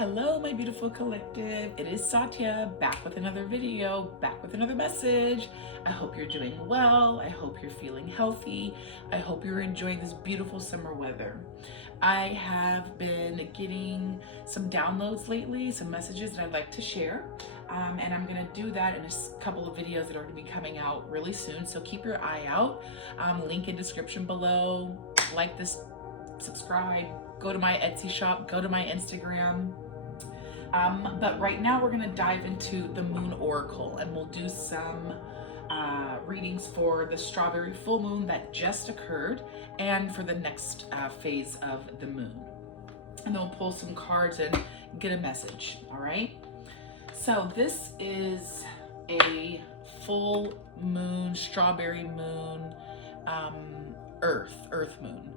Hello, my beautiful collective. It is Satya, back with another video, back with another message. I hope you're doing well. I hope you're feeling healthy. I hope you're enjoying this beautiful summer weather. I have been getting some downloads lately, some messages that I'd like to share. And I'm gonna do that in a couple of videos that are gonna be coming out really soon. So keep your eye out. Link in description below. Like this, subscribe, go to my Etsy shop, go to my Instagram. But right now we're gonna dive into the Moon Oracle, and we'll do some readings for the strawberry full moon that just occurred and for the next phase of the moon. And then we'll pull some cards and get a message, all right? So this is a full moon, strawberry moon, earth moon.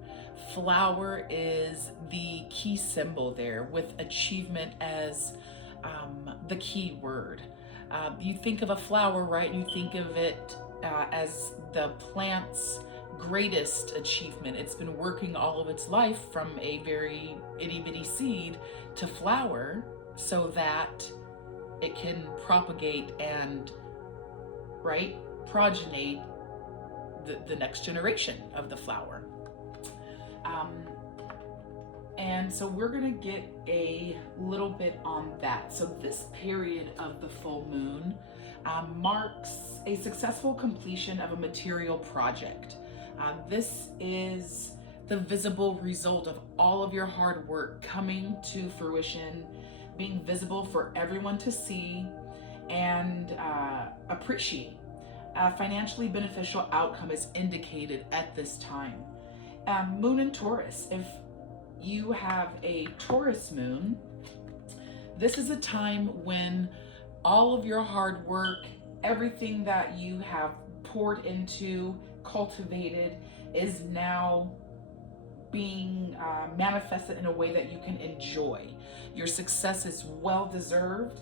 Flower is the key symbol there, with achievement as the key word. You think of a flower, right? You think of it as the plant's greatest achievement. It's been working all of its life from a very itty bitty seed to flower so that it can propagate and, right, progenate the next generation of the flower. And so we're gonna get a little bit on that. So this period of the full moon marks a successful completion of a material project. This is the visible result of all of your hard work coming to fruition, being visible for everyone to see and appreciate. A financially beneficial outcome is indicated at this time. Moon in Taurus. If you have a Taurus moon, this is a time when all of your hard work, everything that you have poured into, cultivated, is now being manifested in a way that you can enjoy. Your success is well deserved,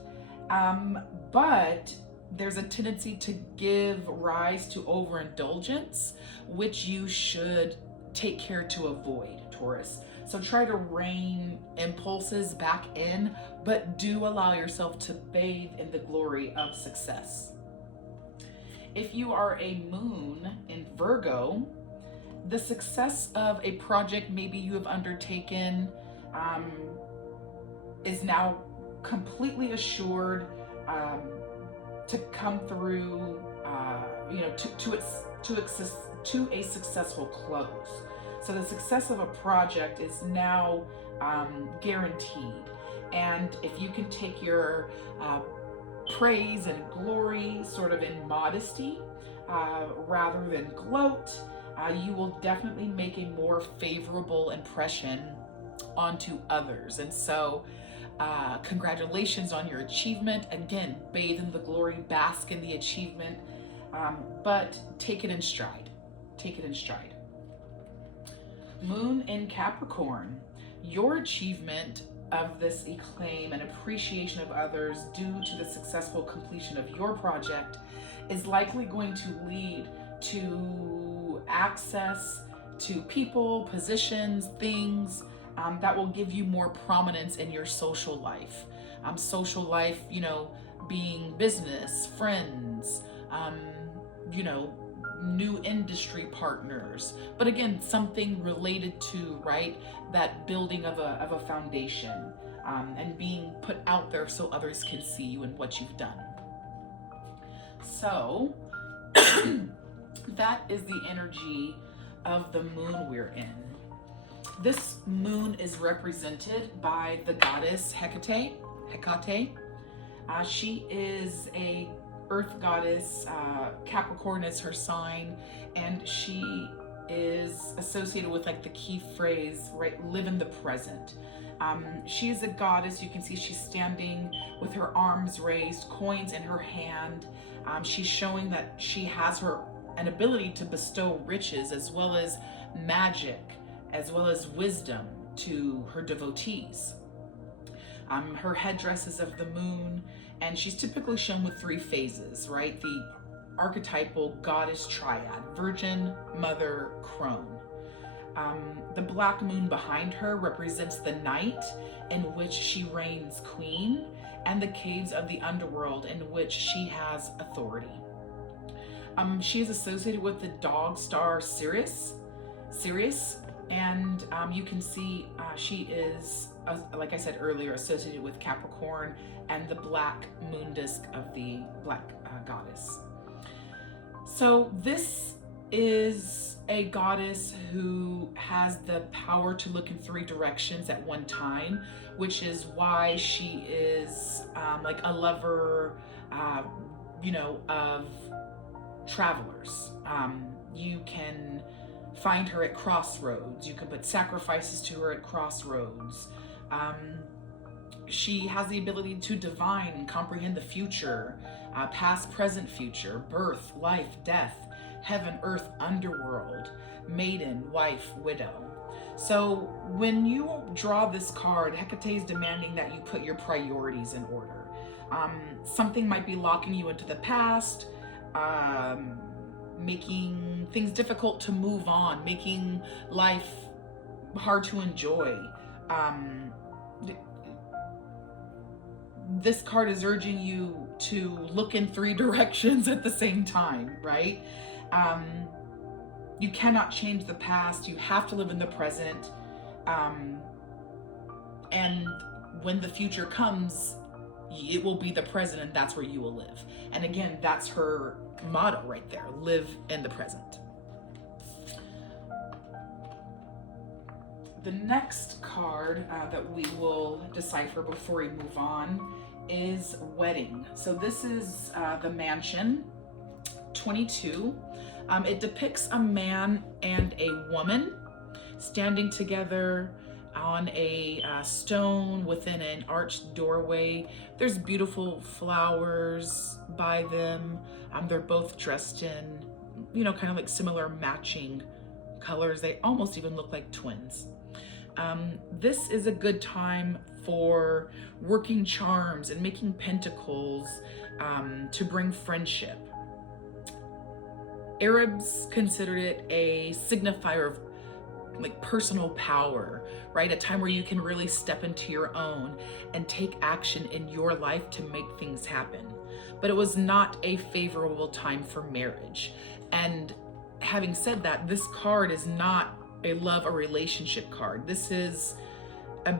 but there's a tendency to give rise to overindulgence, which you should take care to avoid, Taurus. So try to rein impulses back in, but do allow yourself to bathe in the glory of success. If you are a moon in Virgo, the success of a project maybe you have undertaken is now completely assured to come through, to a successful close. So the success of a project is now guaranteed. And if you can take your praise and glory sort of in modesty rather than gloat, you will definitely make a more favorable impression onto others. And so congratulations on your achievement. Again, bathe in the glory, bask in the achievement, but take it in stride. Take it in stride. Moon in Capricorn. Your achievement of this acclaim and appreciation of others due to the successful completion of your project is likely going to lead to access to people, positions, things that will give you more prominence in your social life. Social life, being business, friends, new industry partners, but again, something related to, right, that building of a foundation, and being put out there so others can see you and what you've done. So that is the energy of the moon we're in. This moon is represented by the goddess Hecate. She is a earth goddess. Capricorn is her sign, and she is associated with like the key phrase, right? Live in the present. She is a goddess. You can see she's standing with her arms raised, coins in her hand. She's showing that she has an ability to bestow riches as well as magic, as well as wisdom to her devotees. Her headdress is of the moon, and she's typically shown with three phases, right? The archetypal goddess triad: Virgin, Mother, Crone. The black moon behind her represents the night in which she reigns queen, and the caves of the underworld in which she has authority. She is associated with the dog star Sirius, and you can see she is, like I said earlier, associated with Capricorn and the black moon disk of the black goddess. So this is a goddess who has the power to look in 3 directions at one time, which is why she is like a lover, of travelers. You can find her at crossroads. You can put sacrifices to her at crossroads. She has the ability to divine and comprehend the future, past, present, future, birth, life, death, heaven, earth, underworld, maiden, wife, widow. So when you draw this card, Hecate is demanding that you put your priorities in order. Something might be locking you into the past, making things difficult to move on, making life hard to enjoy. This card is urging you to look in 3 directions at the same time, right? You cannot change the past. You have to live in the present. And when the future comes, it will be the present, and that's where you will live. And again, that's her motto right there: live in the present. The next card that we will decipher before we move on is wedding. So this is the mansion 22. It depicts a man and a woman standing together on a stone within an arched doorway. There's beautiful flowers by them. They're both dressed in, kind of like similar matching colors. They almost even look like twins. This is a good time for working charms and making pentacles to bring friendship. Arabs considered it a signifier of like personal power, right? A time where you can really step into your own and take action in your life to make things happen. But it was not a favorable time for marriage. And having said that, this card is not a love or relationship card. This is a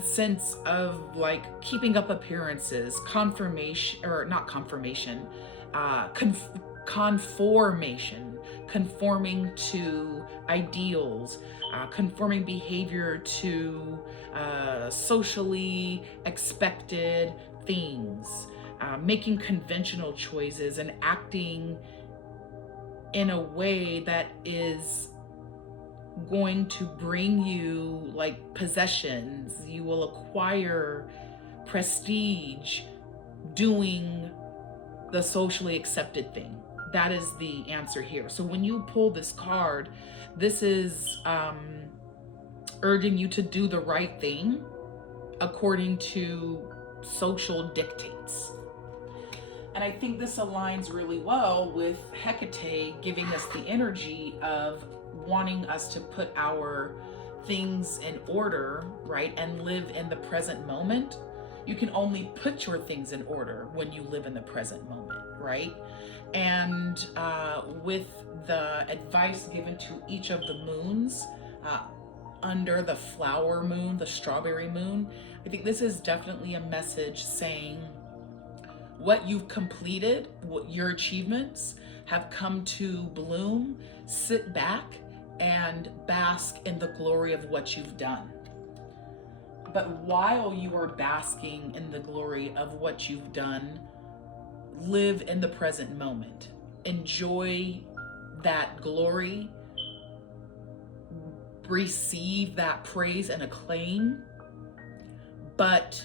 sense of like keeping up appearances, conformation, conforming to ideals, conforming behavior to socially expected things, making conventional choices and acting in a way that is going to bring you like possessions. You will acquire prestige doing the socially accepted thing. That is the answer here. So when you pull this card, this is urging you to do the right thing according to social dictates. And I think this aligns really well with Hecate giving us the energy of wanting us to put our things in order, right? And live in the present moment. You can only put your things in order when you live in the present moment, right? And with the advice given to each of the moons, under the flower moon, the strawberry moon, I think this is definitely a message saying what you've completed, what your achievements have come to bloom. Sit back and bask in the glory of what you've done. But while you are basking in the glory of what you've done, live in the present moment. Enjoy that glory. Receive that praise and acclaim. But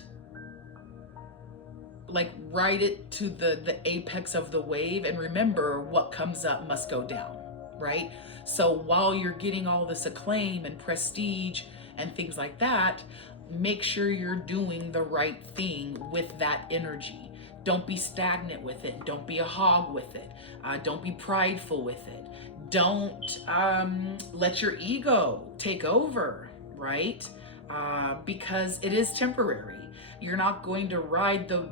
like ride it to the apex of the wave, and remember what comes up must go down, right? So while you're getting all this acclaim and prestige and things like that, make sure you're doing the right thing with that energy. Don't be stagnant with it. Don't be a hog with it. Don't be prideful with it. Don't let your ego take over, right? Because it is temporary. You're not going to ride the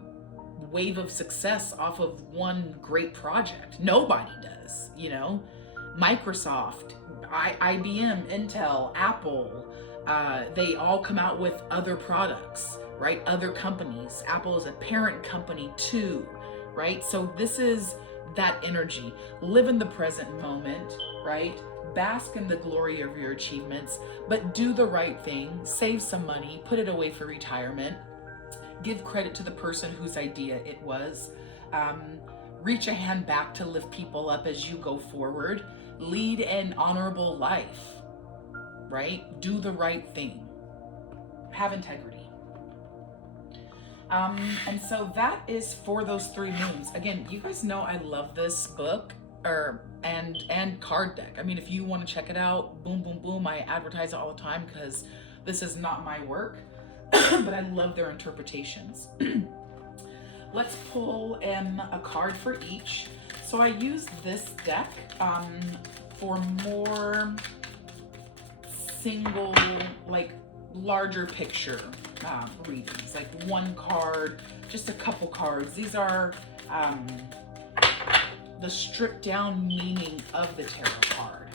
wave of success off of one great project. Nobody does, you know? Microsoft, IBM, Intel, Apple, they all come out with other products, right? Other companies. Apple is a parent company too, right? So this is that energy. Live in the present moment, right? Bask in the glory of your achievements, but do the right thing. Save some money, put it away for retirement. Give credit to the person whose idea it was. Reach a hand back to lift people up as you go forward. Lead an honorable life, right? Do the right thing. Have integrity. And so that is for those 3 moons. Again, you guys know I love this book and card deck. I mean, if you want to check it out, boom, boom, boom. I advertise it all the time because this is not my work, but I love their interpretations. Let's pull a card for each. So I use this deck for more single, like larger picture readings, like one card, just a couple cards. These are the stripped down meaning of the tarot card.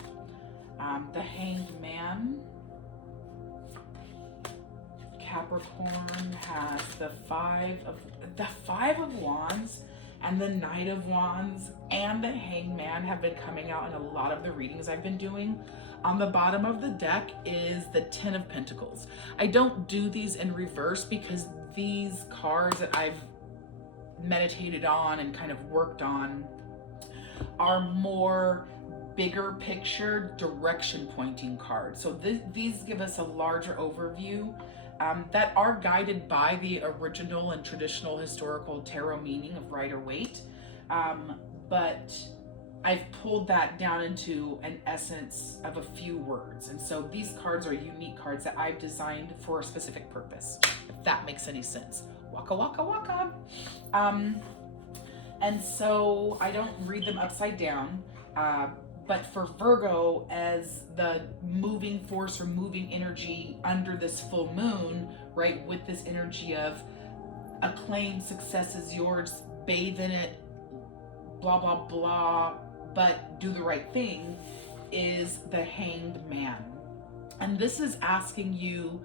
The Hanged Man. Capricorn has the five of Wands, and the Knight of Wands and the Hanged Man have been coming out in a lot of the readings I've been doing. On the bottom of the deck is the Ten of Pentacles. I don't do these in reverse because these cards that I've meditated on and kind of worked on are more bigger picture direction pointing cards. So these give us a larger overview that are guided by the original and traditional historical tarot meaning of Rider-Waite. But I've pulled that down into an essence of a few words. And so these cards are unique cards that I've designed for a specific purpose, if that makes any sense. Waka, waka, waka. And so I don't read them upside down. But for Virgo, as the moving force or moving energy under this full moon, right, with this energy of acclaim, success is yours, bathe in it, blah, blah, blah, but do the right thing, is the Hanged Man. And this is asking you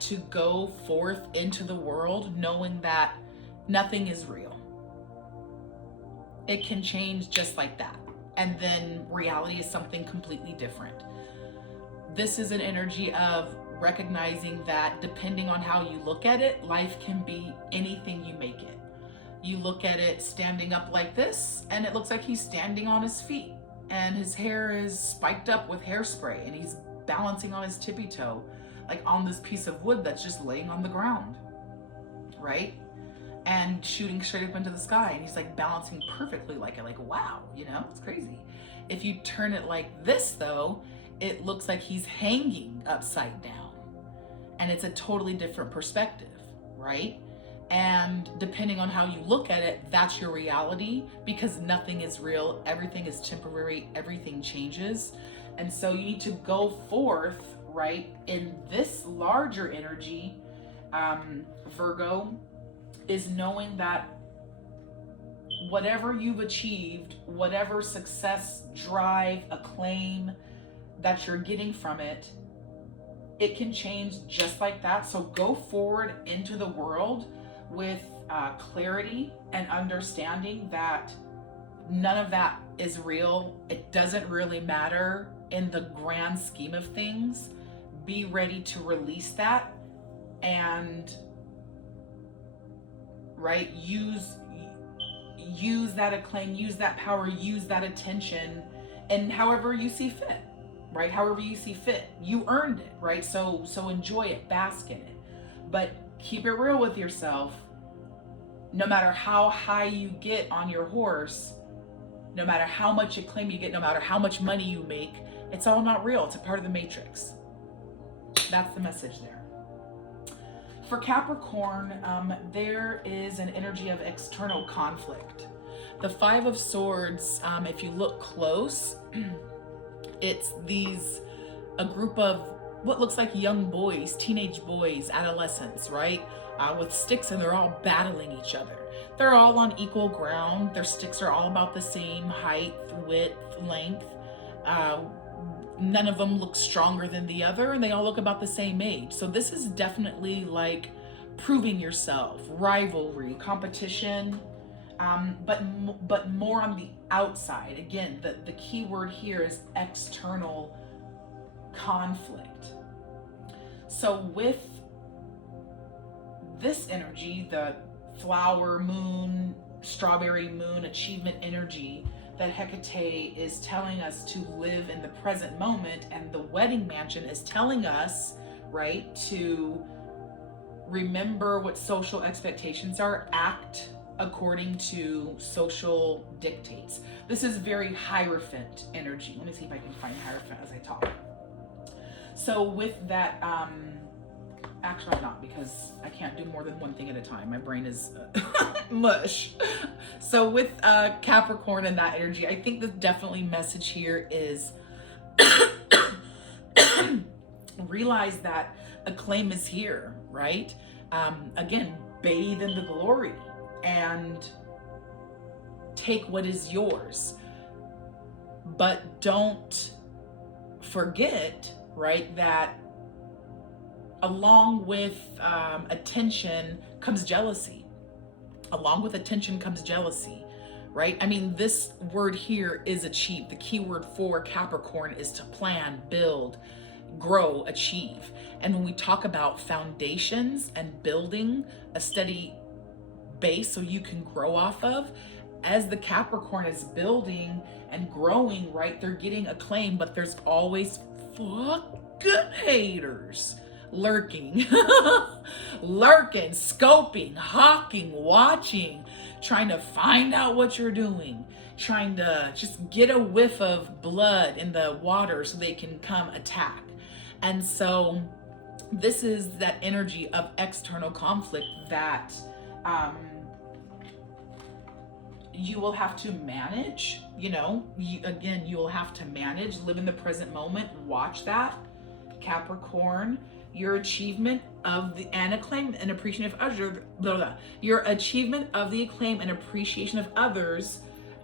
to go forth into the world knowing that nothing is real. It can change just like that. And then reality is something completely different. This is an energy of recognizing that depending on how you look at it, life can be anything you make it. You look at it standing up like this, and it looks like he's standing on his feet, and his hair is spiked up with hairspray, and he's balancing on his tippy toe, like on this piece of wood that's just laying on the ground, right? And shooting straight up into the sky, and he's like balancing perfectly like it, like wow, you know, it's crazy. If you turn it like this though, it looks like he's hanging upside down, and it's a totally different perspective, right? And depending on how you look at it, that's your reality, because nothing is real, everything is temporary, everything changes. And so you need to go forth, right, in this larger energy, Virgo, is knowing that whatever you've achieved, whatever success, drive, acclaim that you're getting from it, it can change just like that. So go forward into the world with clarity and understanding that none of that is real. It doesn't really matter in the grand scheme of things. Be ready to release that and right, use that acclaim, use that power, use that attention, and however you see fit, right? However you see fit, you earned it, right? So enjoy it, bask in it, but keep it real with yourself. No matter how high you get on your horse, no matter how much acclaim you get, no matter how much money you make, it's all not real. It's a part of the matrix. That's the message there. For Capricorn, there is an energy of external conflict. The Five of Swords, if you look close, It's a group of what looks like young boys, teenage boys, adolescents, right? With sticks, and they're all battling each other. They're all on equal ground. Their sticks are all about the same height, width, length. None of them look stronger than the other, and they all look about the same age. So this is definitely like proving yourself, rivalry, competition, but more on the outside. Again, the key word here is external conflict. So with this energy, the flower, moon, strawberry moon, achievement energy, that Hecate is telling us to live in the present moment, and the wedding mansion is telling us, right, to remember what social expectations are, act according to social dictates. This is very Hierophant energy. Let me see if I can find Hierophant as I talk. So with that, actually I'm not, because I can't do more than one thing at a time. My brain is mush. So with Capricorn and that energy, I think the definitely message here is realize that acclaim is here, right? Again, bathe in the glory and take what is yours. But don't forget, right, that along with attention comes jealousy. Along with attention comes jealousy, right? I mean, this word here is achieve. The key word for Capricorn is to plan, build, grow, achieve. And when we talk about foundations and building a steady base so you can grow off of, as the Capricorn is building and growing, right, they're getting acclaim, but there's always fucking haters lurking, lurking, scoping, hawking, watching, trying to find out what you're doing, trying to just get a whiff of blood in the water so they can come attack. And so this is that energy of external conflict that you will have to manage, you know, you will have to manage, live in the present moment, watch that. Capricorn, your achievement of the and acclaim and appreciation of others, your achievement of the acclaim and appreciation of others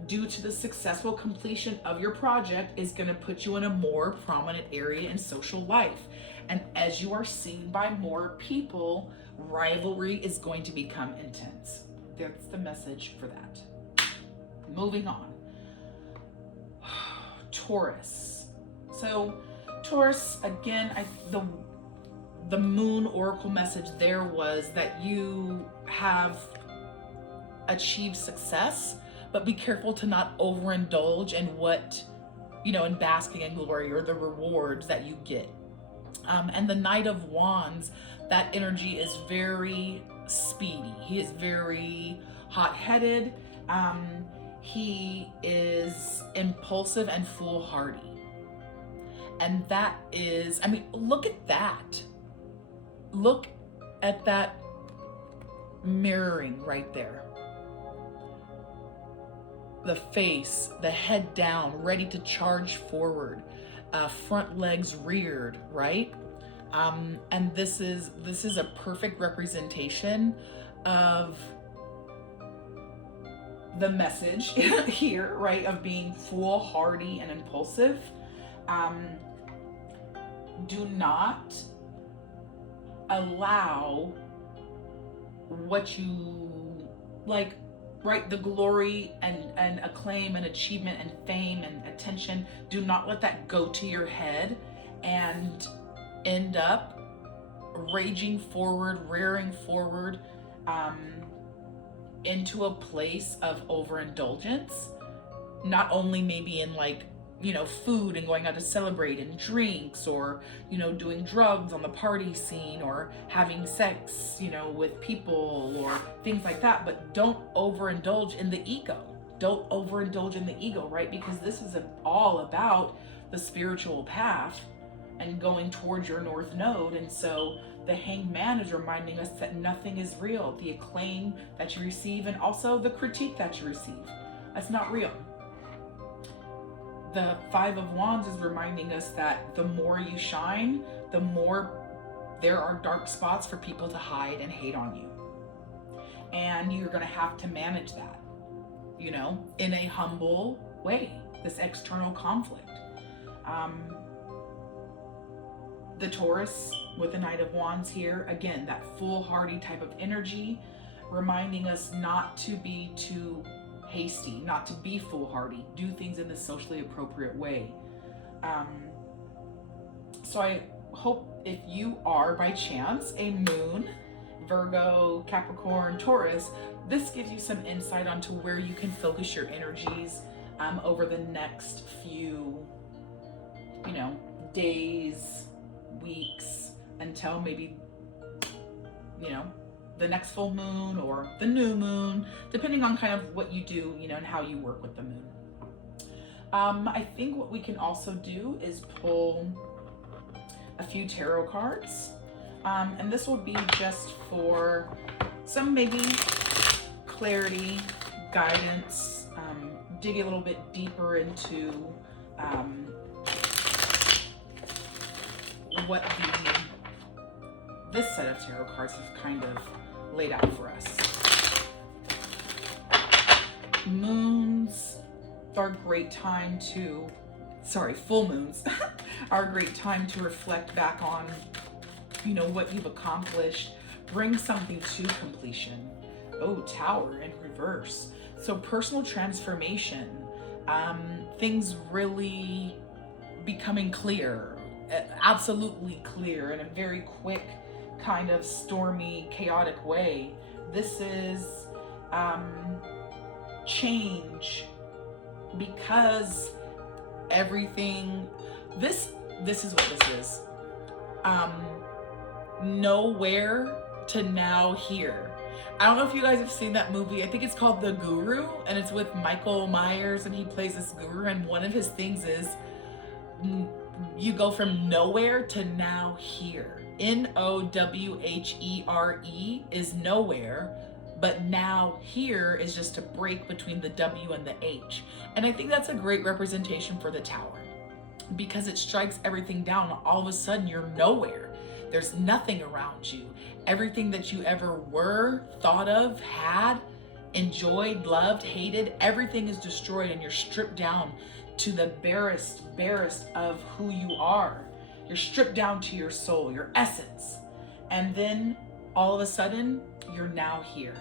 due to the successful completion of your project is going to put you in a more prominent area in social life. And as you are seen by more people, rivalry is going to become intense. That's the message for that. Moving on. Taurus. So Taurus, again, the moon oracle message there was that you have achieved success, but be careful to not overindulge in what, you know, in basking in glory or the rewards that you get. And the Knight of Wands, that energy is very speedy. He is very hot-headed. He is impulsive and foolhardy. And that is, I mean, look at that. Look at that mirroring right there. The face, the head down, ready to charge forward, front legs reared, right? And this is a perfect representation of the message here, right? Of being foolhardy and impulsive. Do not allow what you like, right? The glory and acclaim and achievement and fame and attention. Do not let that go to your head and end up raging forward, rearing forward, into a place of overindulgence. Not only maybe in like, you know, food and going out to celebrate and drinks, or, you know, doing drugs on the party scene, or having sex, you know, with people or things like that. But don't overindulge in the ego. Don't overindulge in the ego, right? Because this is all about the spiritual path and going towards your North Node. And so the Hanged Man is reminding us that nothing is real. The acclaim that you receive and also the critique that you receive, that's not real. the Five of Wands is reminding us that the more you shine, the more there are dark spots for people to hide and hate on you. And you're going to have to manage that, you know, in a humble way, this external conflict. The Taurus with the Knight of Wands here, again, that foolhardy type of energy, reminding us not to be too hasty, not to be foolhardy, do things in the socially appropriate way. So I hope if you are by chance a moon, Virgo, Capricorn, Taurus, this gives you some insight onto where you can focus your energies over the next few, you know, days, weeks, until maybe, you know, the next full moon or the new moon, depending on kind of what you do, you know, and how you work with the moon. I think what we can also do is pull a few tarot cards. And this will be just for some maybe clarity, guidance, dig a little bit deeper into what this set of tarot cards have kind of laid out for us. Moons are a great time to, full moons are a great time to reflect back on, you know, what you've accomplished, bring something to completion. Oh, Tower in reverse. So personal transformation, things really becoming clear, absolutely clear in a very quick, kind of stormy, chaotic way. This is change, because everything, this is what this is. Nowhere to now here. I don't know if you guys have seen that movie. I think it's called The Guru, and it's with Michael Myers, and he plays this guru, and one of his things is you go from nowhere to now here. Nowhere is nowhere, but now here is just a break between the W and the H. And I think that's a great representation for the Tower, because it strikes everything down. All of a sudden you're nowhere. There's nothing around you. Everything that you ever were, thought of, had, enjoyed, loved, hated, everything is destroyed, and you're stripped down to the barest of who you are. You're stripped down to your soul, your essence. And then all of a sudden, you're now here.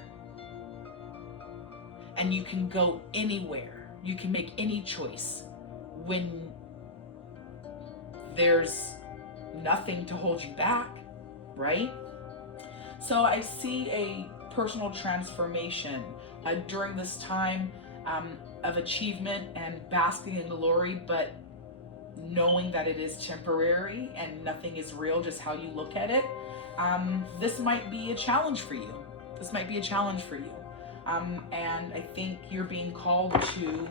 And you can go anywhere. You can make any choice when there's nothing to hold you back, right? So I see a personal transformation during this time of achievement and basking in glory, but knowing that it is temporary and nothing is real, just how you look at it. This might be a challenge for you. And I think you're being called to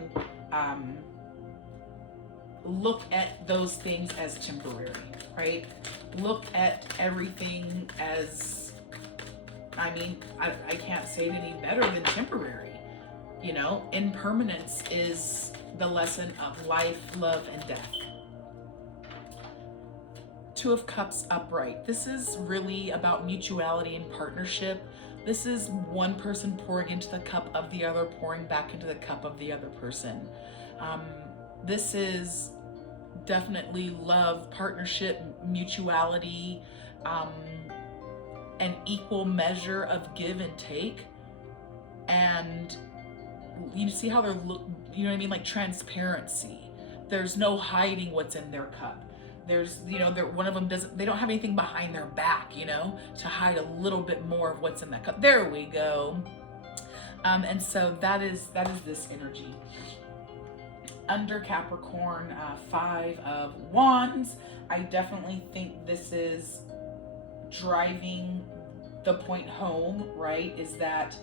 look at those things as temporary, right? Look at everything as, I can't say it any better than temporary. You know, impermanence is the lesson of life, love, and death. Two of Cups upright. This is really about mutuality and partnership. This is one person pouring into the cup of the other, pouring back into the cup of the other person. This is definitely love, partnership, mutuality, an equal measure of give and take. And you see how they're, you know what I mean? Like transparency. There's no hiding what's in their cup. There's, you know, one of them they don't have anything behind their back, you know, to hide a little bit more of what's in that cup. There we go. And so that is this energy. Under Capricorn, Five of Wands, I definitely think this is driving the point home, right? Is that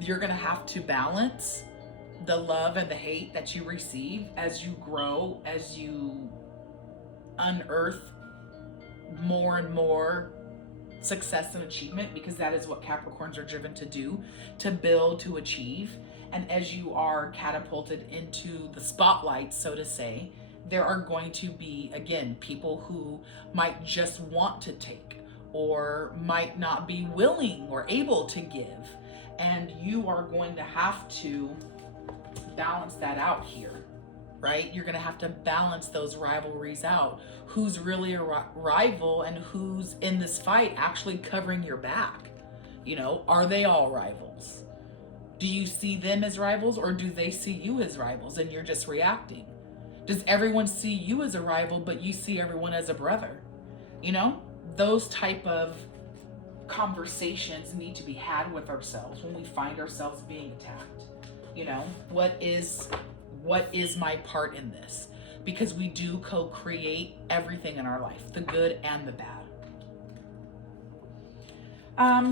you're gonna have to balance the love and the hate that you receive as you grow, as you unearth more and more success and achievement, because that is what Capricorns are driven to do, to build, to achieve. And as you are catapulted into the spotlight, so to say, there are going to be, again, people who might just want to take or might not be willing or able to give. And you are going to have to balance that out here, right? You're going to have to balance those rivalries out. Who's really a rival and who's in this fight actually covering your back? You know, are they all rivals? Do you see them as rivals, or do they see you as rivals and you're just reacting? Does everyone see you as a rival, but you see everyone as a brother? You know, those type of conversations need to be had with ourselves when we find ourselves being attacked. You know, what is my part in this? Because we do co-create everything in our life, the good and the bad.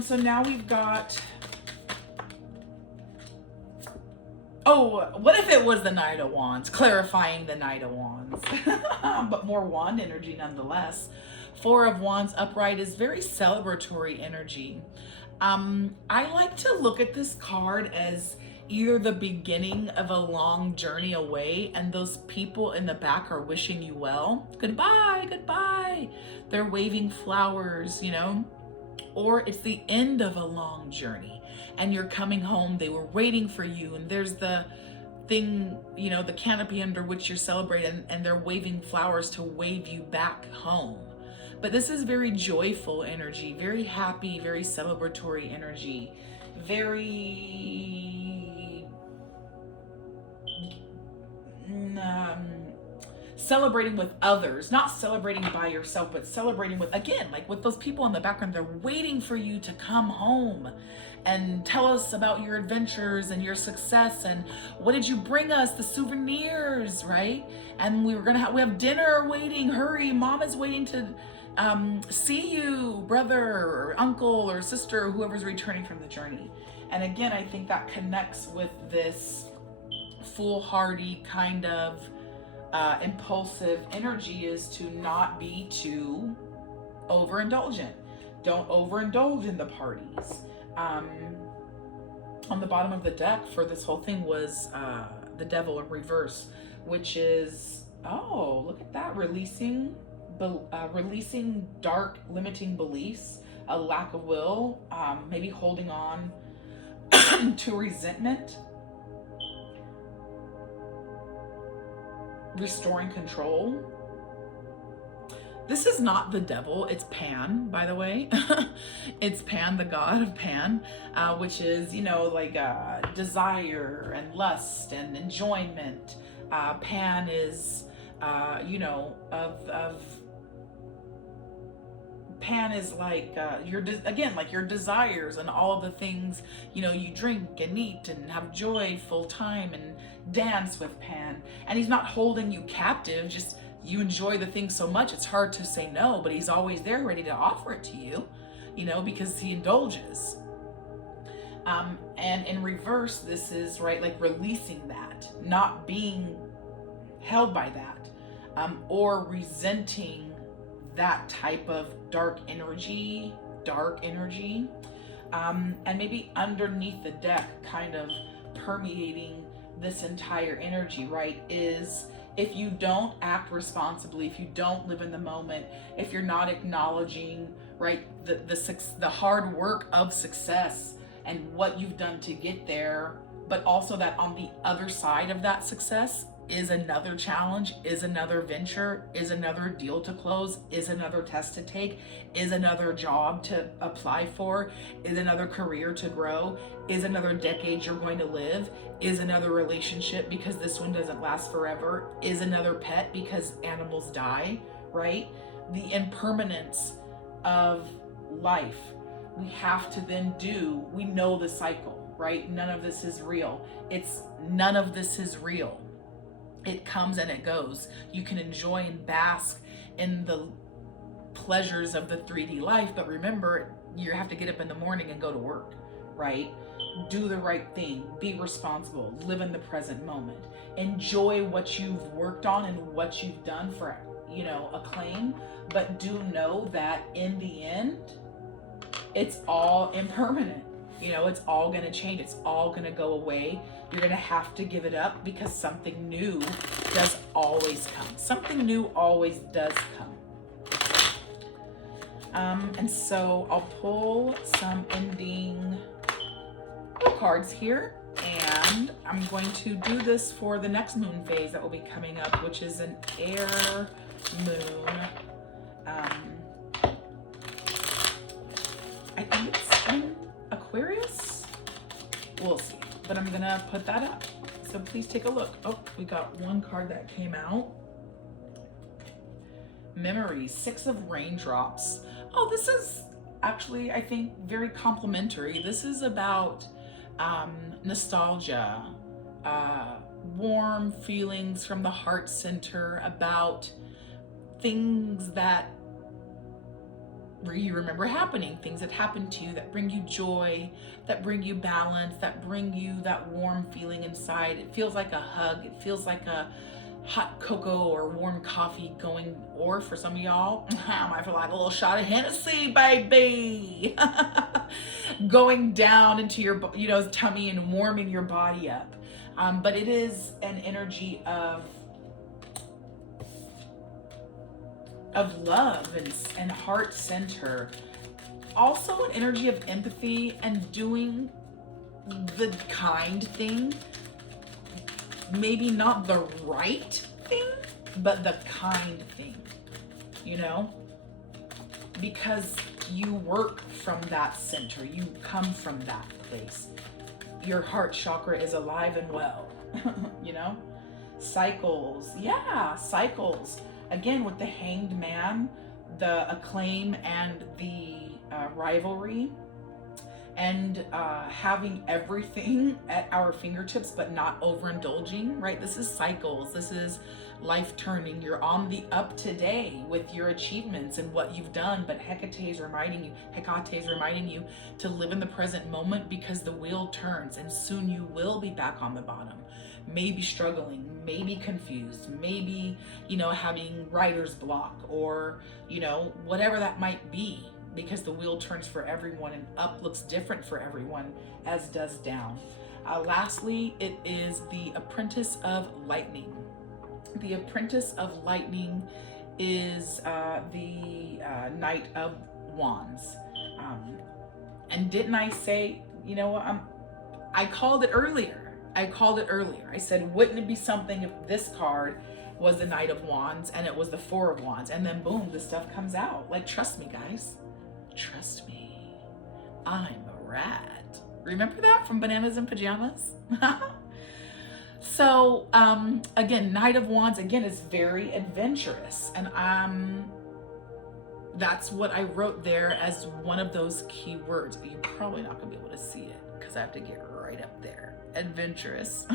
So now we've got, oh, what if it was the Knight of Wands? Clarifying the Knight of Wands. But more wand energy nonetheless. Four of Wands upright is very celebratory energy. I like to look at this card as either the beginning of a long journey away, and those people in the back are wishing you well. Goodbye, goodbye. They're waving flowers, you know. Or it's the end of a long journey and you're coming home. They were waiting for you, and there's the thing, you know, the canopy under which you're celebrating, and they're waving flowers to wave you back home. But this is very joyful energy, very happy, very celebratory energy, very celebrating with others, not celebrating by yourself, but celebrating with, again, like with those people in the background. They're waiting for you to come home and tell us about your adventures and your success, and what did you bring us, the souvenirs, right? And we have dinner waiting, hurry, mom is waiting to see you, brother or uncle or sister, or whoever's returning from the journey. And again, I think that connects with this foolhardy kind of impulsive energy, is to not be too overindulgent. Don't overindulge in the parties. On the bottom of the deck for this whole thing was the Devil in reverse, which is, oh, look at that, releasing dark limiting beliefs, a lack of will, maybe holding on to resentment, restoring control. This is not the devil, it's Pan, by the way. It's Pan, the god of Pan, which is, you know, like desire and lust and enjoyment. Pan is, you know, Pan is like like your desires and all of the things, you know, you drink and eat and have joy full time and dance with Pan. And he's not holding you captive, just you enjoy the thing so much it's hard to say no, but he's always there ready to offer it to you, you know, because he indulges. And in reverse, this is, right, like releasing that, not being held by that, or resenting that type of dark energy, and maybe underneath the deck, kind of permeating this entire energy, right, is if you don't act responsibly, if you don't live in the moment, if you're not acknowledging, right, the hard work of success and what you've done to get there, but also that on the other side of that success is another challenge, is another venture, is another deal to close, is another test to take, is another job to apply for, is another career to grow, is another decade you're going to live, is another relationship because this one doesn't last forever, is another pet because animals die, right? The impermanence of life. We have to then we know the cycle, right? None of this is real. None of this is real. It comes and it goes. You can enjoy and bask in the pleasures of the 3D life, but remember, you have to get up in the morning and go to work, right? Do the right thing, be responsible, live in the present moment, enjoy what you've worked on and what you've done for, you know, acclaim, but do know that in the end, it's all impermanent. You know, it's all going to change. It's all going to go away. You're going to have to give it up because something new does always come. Something new always does come. And so I'll pull some ending cards here, and I'm going to do this for the next moon phase that will be coming up, which is an air moon. I think it's in Aquarius. We'll see, but I'm gonna put that up. So please take a look. Oh, we got one card that came out. Memories, 6 of raindrops. Oh, this is actually, I think, very complimentary. This is about nostalgia, warm feelings from the heart center, about things that you remember happening, things that happened to you that bring you joy, that bring you balance, that bring you that warm feeling inside. It feels like a hug. It feels like a hot cocoa or warm coffee going, or for some of y'all, I might feel like a little shot of Hennessy, baby, going down into your, tummy and warming your body up. But it is an energy of love and heart center. Also an energy of empathy and doing the kind thing. Maybe not the right thing, but the kind thing, because you work from that center. You come from that place. Your heart chakra is alive and well, Cycles. Yeah, cycles. Again, with the Hanged Man, the acclaim and the rivalry, and having everything at our fingertips, but not overindulging, right? This is cycles. This is life turning. You're on the up today with your achievements and what you've done, but Hecate is reminding you to live in the present moment, because the wheel turns and soon you will be back on the bottom. Maybe struggling, maybe confused, maybe, having writer's block, or, whatever that might be, because the wheel turns for everyone and up looks different for everyone, as does down. Lastly, it is the Apprentice of Lightning. The Apprentice of Lightning is the Knight of Wands. And didn't I say, I called it earlier. I said, wouldn't it be something if this card was the Knight of Wands and it was the Four of Wands, and then boom, this stuff comes out. Like, trust me, guys. Trust me. I'm a rat. Remember that from Bananas in Pajamas? So, again, Knight of Wands, again, is very adventurous. And that's what I wrote there as one of those key words. But you're probably not going to be able to see it because I have to get right up there. Adventurous.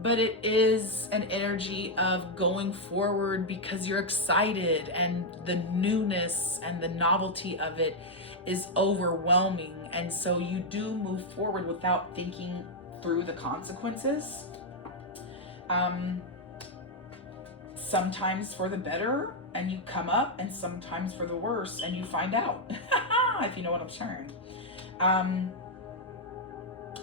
But it is an energy of going forward because you're excited, and the newness and the novelty of it is overwhelming. And so you do move forward without thinking through the consequences. Sometimes for the better and you come up, and sometimes for the worse and you find out, if you know what I'm saying.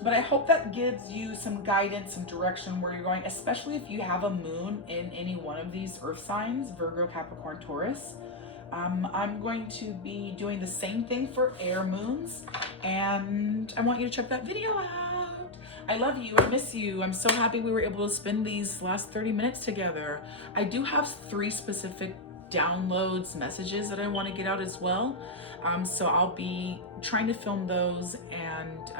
But I hope that gives you some guidance, some direction where you're going, especially if you have a moon in any one of these earth signs, Virgo, Capricorn, Taurus. I'm going to be doing the same thing for air moons, and I want you to check that video out. I love you. I miss you. I'm so happy we were able to spend these last 30 minutes together. I do have 3 specific downloads, messages that I want to get out as well. So I'll be trying to film those and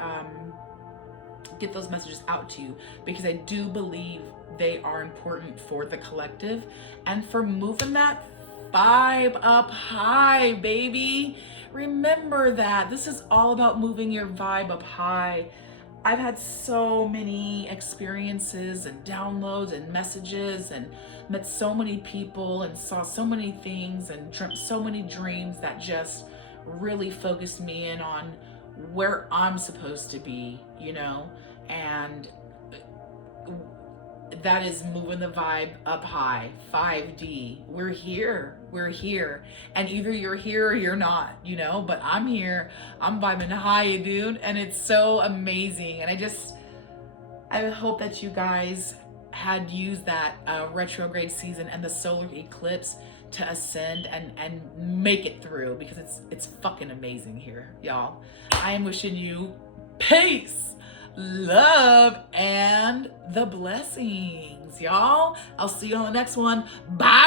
get those messages out to you, because I do believe they are important for the collective and for moving that vibe up high, baby. Remember that this is all about moving your vibe up high. I've had so many experiences and downloads and messages, and met so many people and saw so many things and dreamt so many dreams that just really focused me in on where I'm supposed to be, and that is moving the vibe up high. 5D. We're here. we're here. And either you're here or you're not, you know, but I'm here. I'm vibing high, dude. And it's so amazing. And I hope that you guys had used that retrograde season and the solar eclipse to ascend and make it through, because it's fucking amazing here, y'all. I am wishing you peace, love, and the blessings, y'all. I'll see you on the next one. Bye.